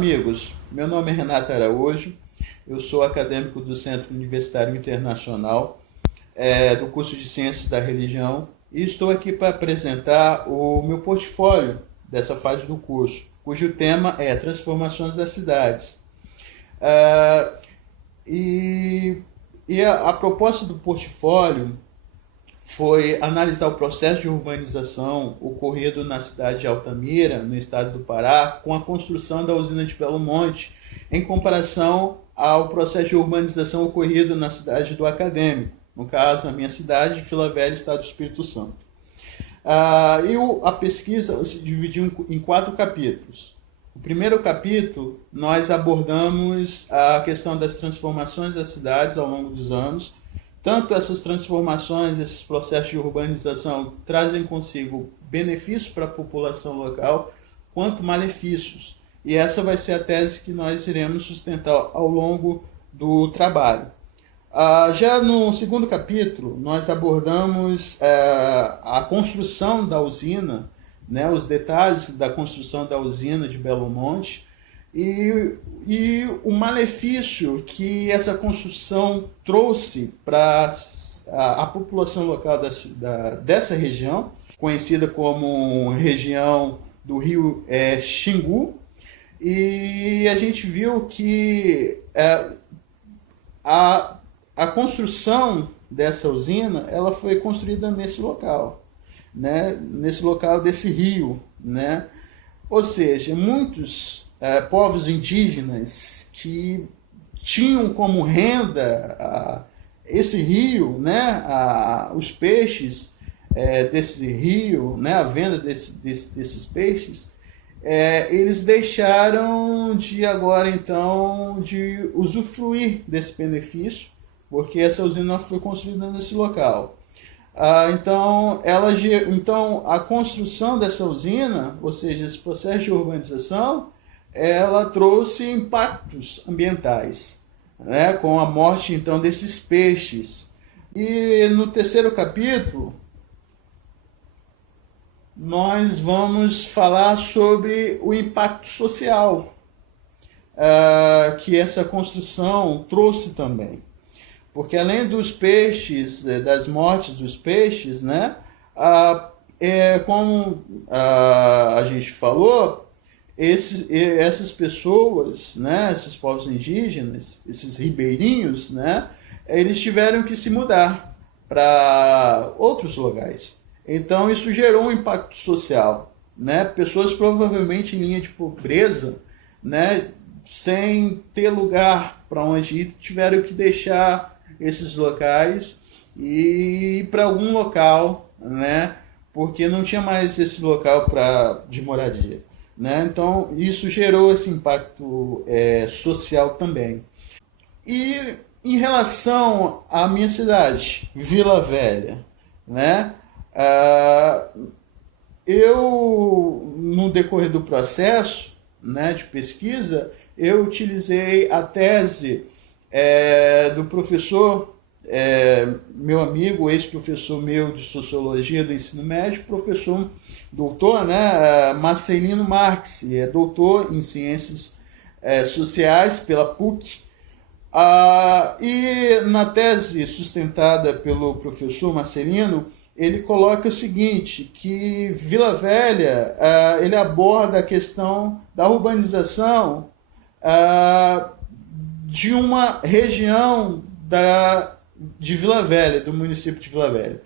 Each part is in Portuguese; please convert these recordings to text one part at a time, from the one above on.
amigos, meu nome é Renato Araújo, eu sou acadêmico do Centro Universitário Internacional, do curso de Ciências da Religião, e estou aqui para apresentar o meu portfólio dessa fase do curso, cujo tema é Transformações das Cidades. A proposta do portfólio foi analisar o processo de urbanização ocorrido na cidade de Altamira, no estado do Pará, com a construção da usina de Belo Monte, em comparação ao processo de urbanização ocorrido na cidade do Acadêmico, no caso, a minha cidade, Vila Velha, estado do Espírito Santo. A pesquisa se dividiu em 4 capítulos. O primeiro capítulo, nós abordamos a questão das transformações das cidades ao longo dos anos. Tanto essas transformações, esses processos de urbanização trazem consigo benefícios para a população local, quanto malefícios. E essa vai ser a tese que nós iremos sustentar ao longo do trabalho. Já no segundo capítulo, nós abordamos a construção da usina, né, os detalhes da construção da usina de Belo Monte, e o malefício que essa construção trouxe para a população local dessa região, conhecida como região do rio Xingu, e a gente viu que a construção dessa usina ela foi construída nesse local, né, nesse local desse rio, né? Ou seja, muitos povos indígenas que tinham como renda esse rio, né, os peixes desse rio, né, a venda desses peixes, eles deixaram de agora então de usufruir desse benefício, porque essa usina foi construída nesse local. Então a construção dessa usina, ou seja, esse processo de urbanização, ela trouxe impactos ambientais, né, com a morte então desses peixes. E no terceiro capítulo nós vamos falar sobre o impacto social que essa construção trouxe também. Porque além dos peixes, das mortes dos peixes, né, como a gente falou, essas pessoas, né, esses povos indígenas, esses ribeirinhos, né, eles tiveram que se mudar para outros lugares. Então isso gerou um impacto social, né? Pessoas provavelmente em linha de pobreza, né, sem ter lugar para onde ir, tiveram que deixar esses locais e ir para algum local, né, porque não tinha mais esse local de moradia, né? Então isso gerou esse impacto social também. E em relação à minha cidade, Vila Velha, né, eu no decorrer do processo, né, de pesquisa, eu utilizei a tese do professor, meu amigo, ex-professor meu de Sociologia do Ensino Médio, professor doutor, né, Marcelino Marx, é doutor em Ciências Sociais pela PUC. E na tese sustentada pelo professor Marcelino, ele coloca o seguinte, que Vila Velha, ele aborda a questão da urbanização de uma região de Vila Velha, do município de Vila Velha.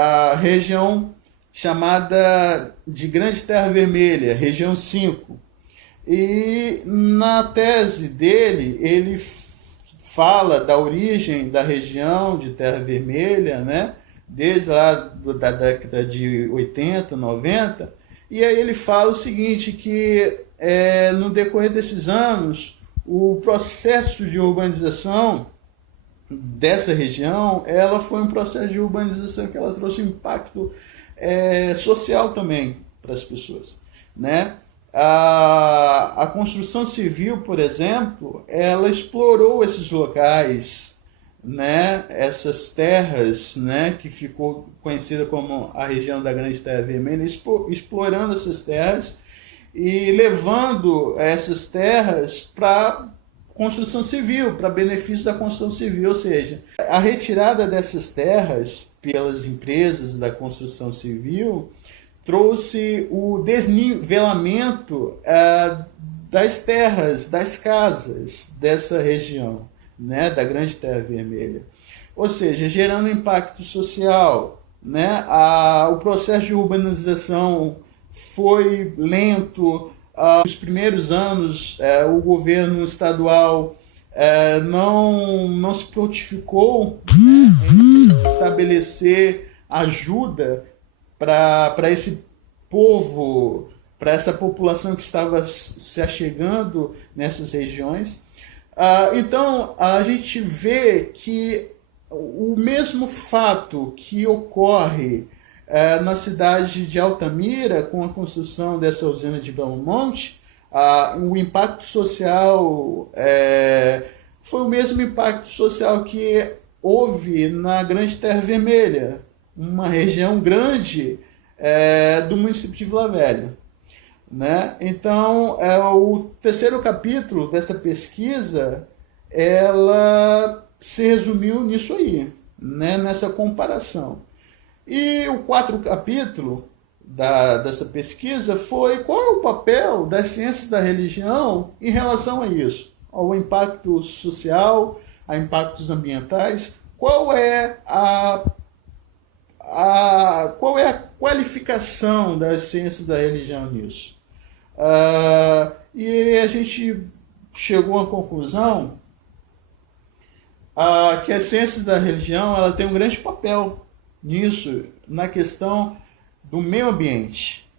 A região chamada de Grande Terra Vermelha, região 5. E na tese dele, ele fala da origem da região de Terra Vermelha, né, desde lá da década de 80, 90, e aí ele fala o seguinte, que no decorrer desses anos, o processo de urbanização dessa região, ela foi um processo de urbanização que ela trouxe um impacto social também para as pessoas, né? A construção civil, por exemplo, ela explorou esses locais, né, essas terras, né, que ficou conhecida como a região da Grande Terra Vermelha, explorando essas terras e levando essas terras para construção civil, para benefício da construção civil, ou seja, a retirada dessas terras pelas empresas da construção civil trouxe o desnivelamento das terras, das casas dessa região, né, da Grande Terra Vermelha. Ou seja, gerando impacto social, né? O processo de urbanização foi lento. Nos primeiros anos, o governo estadual não se prontificou, né, em estabelecer ajuda para esse povo, para essa população que estava se achegando nessas regiões. Então, a gente vê que o mesmo fato que ocorre na cidade de Altamira, com a construção dessa usina de Belo Monte, o impacto social foi o mesmo impacto social que houve na Grande Terra Vermelha, uma região grande do município de Vila Velha. Né? Então, o terceiro capítulo dessa pesquisa, ela se resumiu nisso aí, né? Nessa comparação. E o quarto capítulo dessa pesquisa foi qual é o papel das ciências da religião em relação a isso, ao impacto social, a impactos ambientais, qual é a qualificação das ciências da religião nisso. E a gente chegou à conclusão que as ciências da religião ela tem um grande papel nisso, na questão do meio ambiente.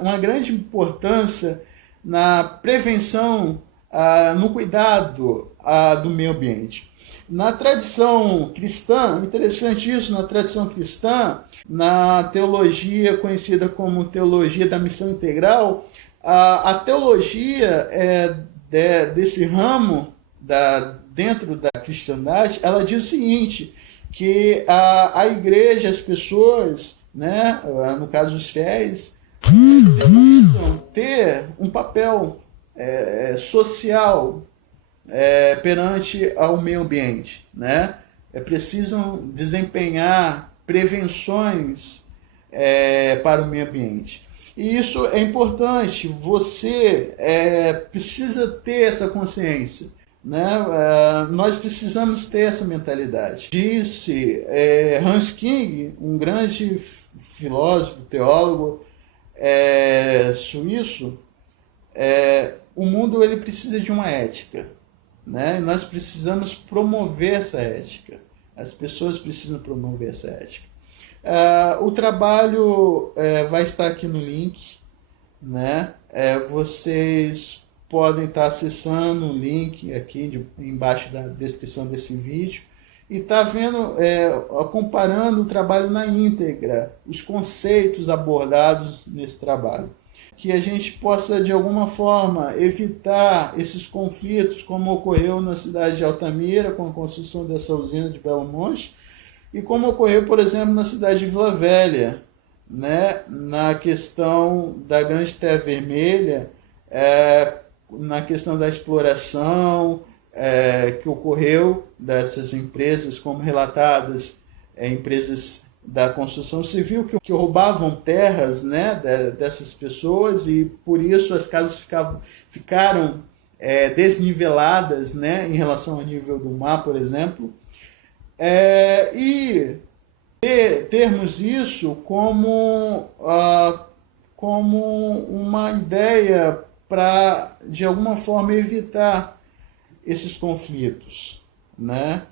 Uma grande importância na prevenção, no cuidado do meio ambiente. Na tradição cristã, interessante isso, na tradição cristã, na teologia conhecida como teologia da missão integral, a teologia desse ramo dentro da cristandade, ela diz o seguinte, que a igreja, as pessoas, né, no caso os fiéis, precisam ter um papel social perante ao meio ambiente, né? Precisam desempenhar prevenções para o meio ambiente. E isso é importante, você precisa ter essa consciência, né? Nós precisamos ter essa mentalidade. Disse Hans King, um grande filósofo, teólogo suíço, o mundo ele precisa de uma ética, né? E nós precisamos promover essa ética. As pessoas precisam promover essa ética. O trabalho vai estar aqui no link, né? Vocês podem estar acessando o link aqui embaixo da descrição desse vídeo e tá vendo, comparando o trabalho na íntegra, os conceitos abordados nesse trabalho. Que a gente possa, de alguma forma, evitar esses conflitos, como ocorreu na cidade de Altamira, com a construção dessa usina de Belo Monte, e como ocorreu, por exemplo, na cidade de Vila Velha, né? Na questão da Grande Terra Vermelha, na questão da exploração que ocorreu dessas empresas, como relatadas, empresas da construção civil que roubavam terras, né, dessas pessoas, e por isso as casas ficaram desniveladas, né, em relação ao nível do mar, por exemplo. E termos isso como uma ideia para, de alguma forma, evitar esses conflitos, né?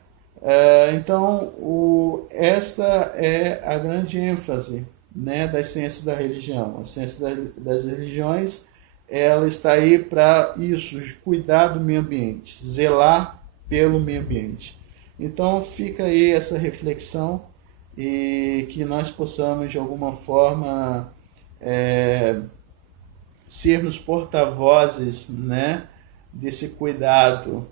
Então, essa é a grande ênfase, né, das ciências da religião. A ciência das religiões, ela está aí para isso, cuidar do meio ambiente, zelar pelo meio ambiente. Então, fica aí essa reflexão e que nós possamos, de alguma forma, sermos porta-vozes, né, desse cuidado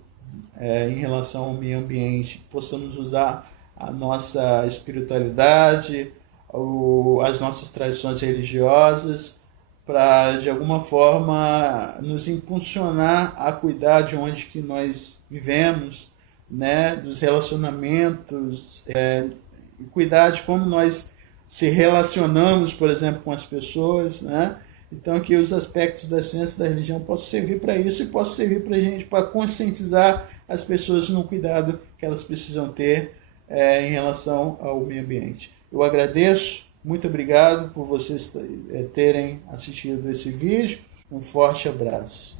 em relação ao meio ambiente, possamos usar a nossa espiritualidade, as nossas tradições religiosas para, de alguma forma, nos impulsionar a cuidar de onde que nós vivemos, né, dos relacionamentos, cuidar de como nós se relacionamos, por exemplo, com as pessoas, né? Então, que os aspectos da ciência e da religião possam servir para isso e possam servir para a gente, para conscientizar as pessoas no cuidado que elas precisam ter em relação ao meio ambiente. Eu agradeço, muito obrigado por vocês terem assistido esse vídeo. Um forte abraço.